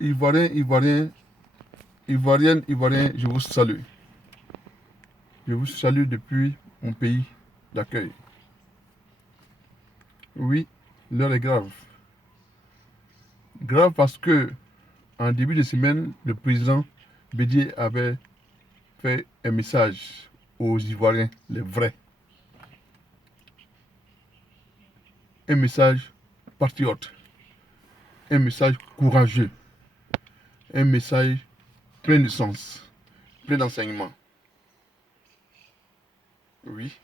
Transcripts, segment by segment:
Ivoirienne, je vous salue. Je vous salue depuis mon pays d'accueil. Oui, l'heure est grave. Grave parce que, en début de semaine, le président Bédié avait fait un message aux Ivoiriens, les vrais. Un message patriote. Un message courageux. Un message plein de sens, plein d'enseignement. Oui.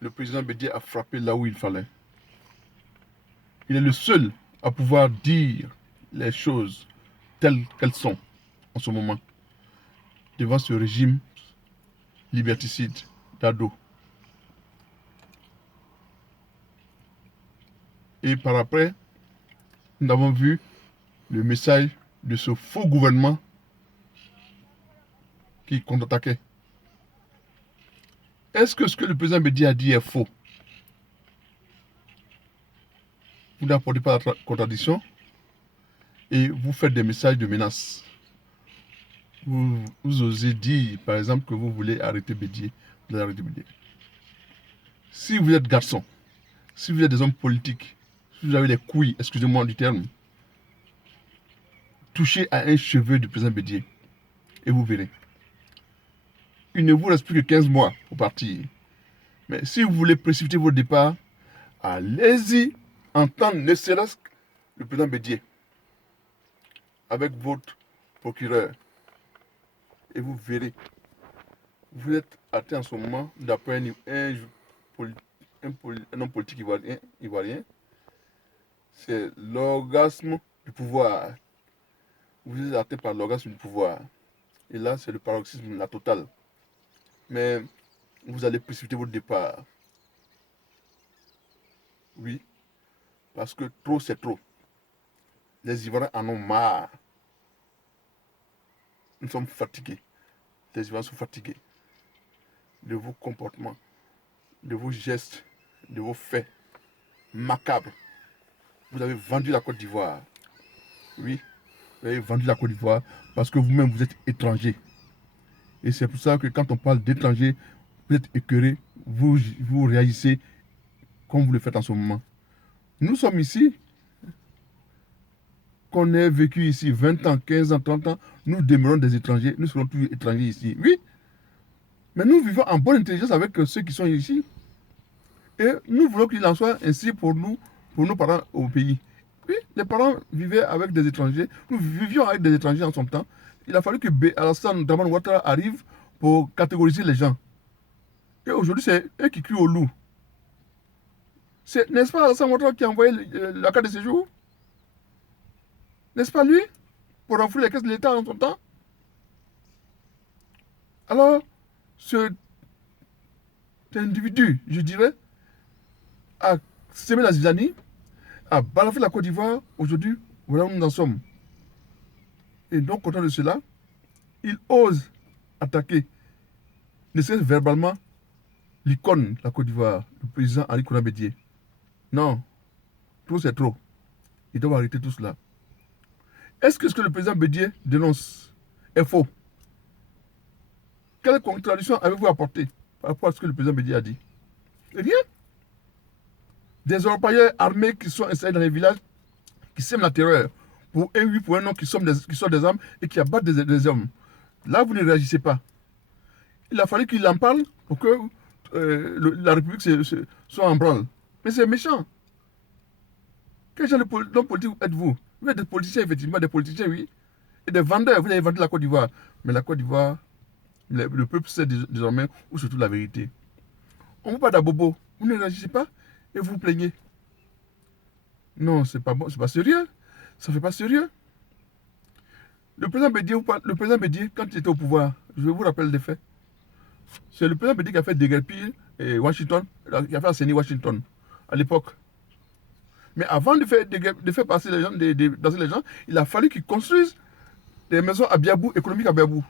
Le président Bédié a frappé là où il fallait. Il est le seul à pouvoir dire les choses telles qu'elles sont en ce moment devant ce régime liberticide d'Ado. Et par après, nous avons vu le message de ce faux gouvernement qui contre-attaquait. Est-ce que ce que le président Bédié a dit est faux? Vous n'apportez pas la contradiction et vous faites des messages de menace. Vous osez dire, par exemple, que vous voulez arrêter Bédié. Vous allez arrêter Bédié. Si vous êtes garçon, si vous êtes des hommes politiques, si vous avez les couilles, excusez-moi du terme, touchez à un cheveu du président Bédié et vous verrez. Il ne vous reste plus que 15 mois pour partir. Mais si vous voulez précipiter votre départ, allez-y, entendre ne serait-ce que le président Bédié avec votre procureur. Et vous verrez. Vous êtes atteint en ce moment d'après un homme politique ivoirien. C'est l'orgasme du pouvoir. Vous êtes atteint par l'orgasme du pouvoir. Et là, c'est le paroxysme, la totale. Mais vous allez précipiter votre départ. Oui. Parce que trop, c'est trop. Les Ivoiriens en ont marre. Nous sommes fatigués. Les Ivoiriens sont fatigués de vos comportements, de vos gestes, de vos faits macabres. Vous avez vendu la Côte d'Ivoire. Oui, vous avez vendu la Côte d'Ivoire parce que vous-même, vous êtes étranger. Et c'est pour ça que quand on parle d'étranger, vous êtes écœuré, vous réagissez comme vous le faites en ce moment. Nous sommes ici, qu'on ait vécu ici 20 ans, 15 ans, 30 ans, nous demeurons des étrangers, nous serons toujours étrangers ici. Oui, mais nous vivons en bonne intelligence avec ceux qui sont ici. Et nous voulons qu'il en soit ainsi pour nous, pour nos parents au pays. Oui, les parents vivaient avec des étrangers. Nous vivions avec des étrangers en son temps. Il a fallu que Alassane Dramane Ouattara arrive pour catégoriser les gens. Et aujourd'hui, c'est eux qui crient au loup. N'est-ce pas Alassane Ouattara qui a envoyé la carte de séjour? N'est-ce pas lui? Pour renflouer les caisses de l'État en son temps? Alors, cet individu, je dirais, a semé la zizanie, a balafré la Côte d'Ivoire. Aujourd'hui, voilà où nous en sommes. Et donc, content de cela, il ose attaquer, ne serait-ce verbalement, l'icône de la Côte d'Ivoire, le président Ali Kourou Bédié. Non, trop c'est trop. Il doit arrêter tout cela. Est-ce que ce que le président Bédié dénonce est faux? Quelle contradiction avez-vous apporté par rapport à ce que le président Bédié a dit? Rien. Des orpailleurs armés qui sont installés dans les villages, qui sèment la terreur, pour un oui, pour un non, qui sortent des armes et qui abattent des hommes. Là, vous ne réagissez pas. Il a fallu qu'il en parle pour que la République soit en branle. Mais c'est méchant. Quel genre d'homme politique êtes-vous? Vous êtes des politiciens, effectivement, des politiciens, oui. Et des vendeurs, vous avez vendu la Côte d'Ivoire. Mais la Côte d'Ivoire, le peuple sait désormais où se trouve la vérité. On ne vous parle d'Abobo. Vous ne réagissez pas et vous vous plaignez. Non, c'est pas bon, c'est pas sérieux. Ça ne fait pas sérieux. Le président Bédié, quand il était au pouvoir, je vous rappelle des faits. C'est le président Bédié qui a fait déguerpir Washington, qui a fait assainir Washington à l'époque. Mais avant de faire passer les gens, danser les gens, il a fallu qu'il construise des maisons à Biabou, économiques à Biabou.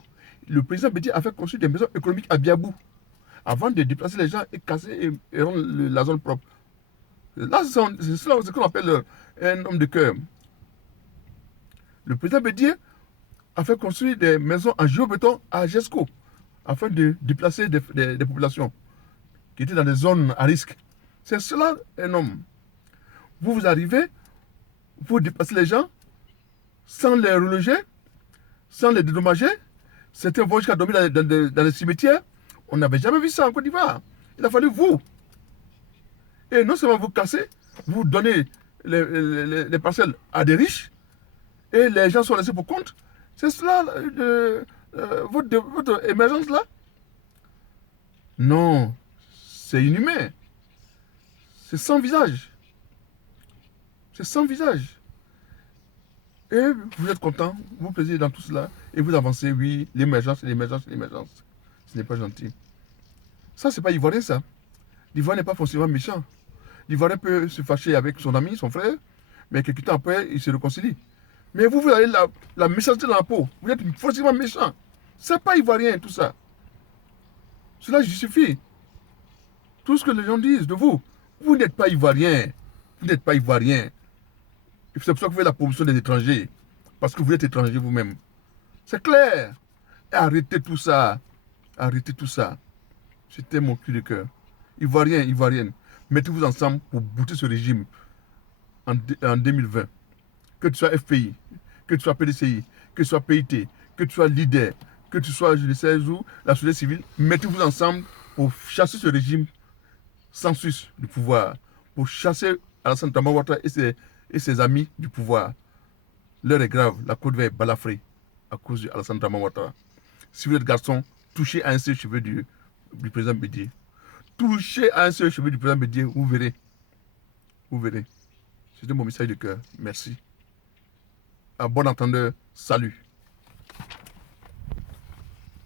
Le président Bédié a fait construire des maisons économiques à Biabou avant de déplacer les gens et casser et rendre la zone propre. Là, c'est ce qu'on appelle un homme de cœur. Le président Bédier a fait construire des maisons en géobéton à Gesco afin de déplacer des populations qui étaient dans des zones à risque. C'est cela un homme. Vous arrivez, vous déplacez les gens sans les reloger, sans les dédommager. Certains vont jusqu'à dormir dans les cimetières. On n'avait jamais vu ça en Côte d'Ivoire. Il a fallu vous. Et non seulement vous casser, vous donnez les parcelles à des riches et les gens sont laissés pour compte. C'est cela votre émergence là? Non, c'est inhumain. C'est sans visage. C'est sans visage. Et vous êtes content, vous plaisez dans tout cela, et vous avancez, oui, l'émergence, l'émergence, l'émergence. Ce n'est pas gentil. Ça, c'est pas ivoirien, ça. L'ivoirien n'est pas forcément méchant. L'Ivoirien peut se fâcher avec son ami, son frère, mais quelques temps après, il se réconcilie. Mais vous avez la méchanceté dans la peau. Vous êtes forcément méchant. C'est pas ivoirien, tout ça. Cela justifie tout ce que les gens disent de vous. Vous n'êtes pas ivoirien. Vous n'êtes pas ivoirien. C'est pour ça que vous faites la promotion des étrangers. Parce que vous êtes étranger vous-même. C'est clair. Et arrêtez tout ça. Arrêtez tout ça. C'était mon cul de cœur. Ivoirien, ivoirienne. Mettez-vous ensemble pour bouter ce régime en 2020. Que tu sois FPI, que tu sois PDCI, que tu sois PIT, que tu sois leader, que tu sois, je ne sais où, la société civile, mettez-vous ensemble pour chasser ce régime sans sus du pouvoir, pour chasser Alassane Dramane Ouattara et ses amis du pouvoir. L'heure est grave, la Côte d'Ivoire est balafrée à cause d'Alassane Dramane Ouattara. Si vous êtes garçon, touchez à un seul cheveu du président Bédier. Touchez à un seul cheveu du président Bédier, vous verrez. Vous verrez. C'était mon message de cœur. Merci. À bon entendeur, salut.